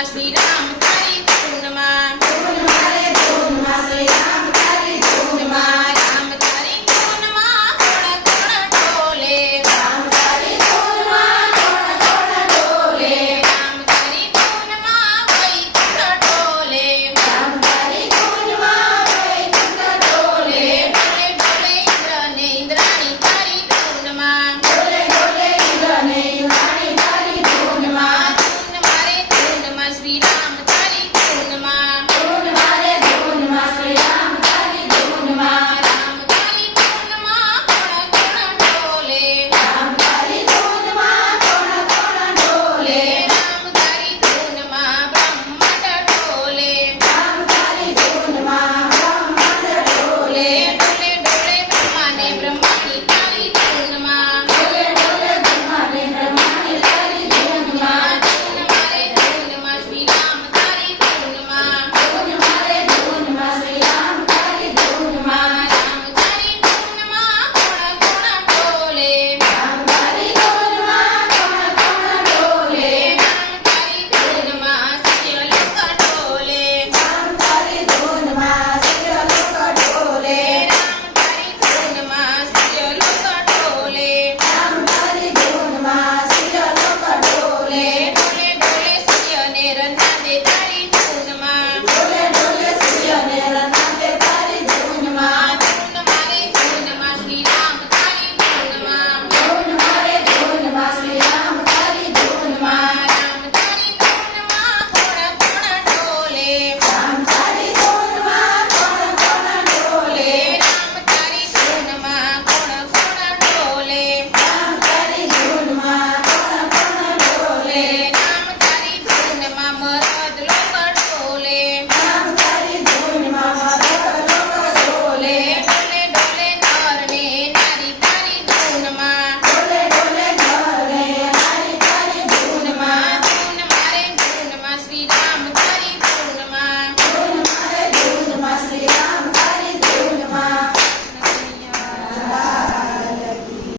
Rashida, I'm a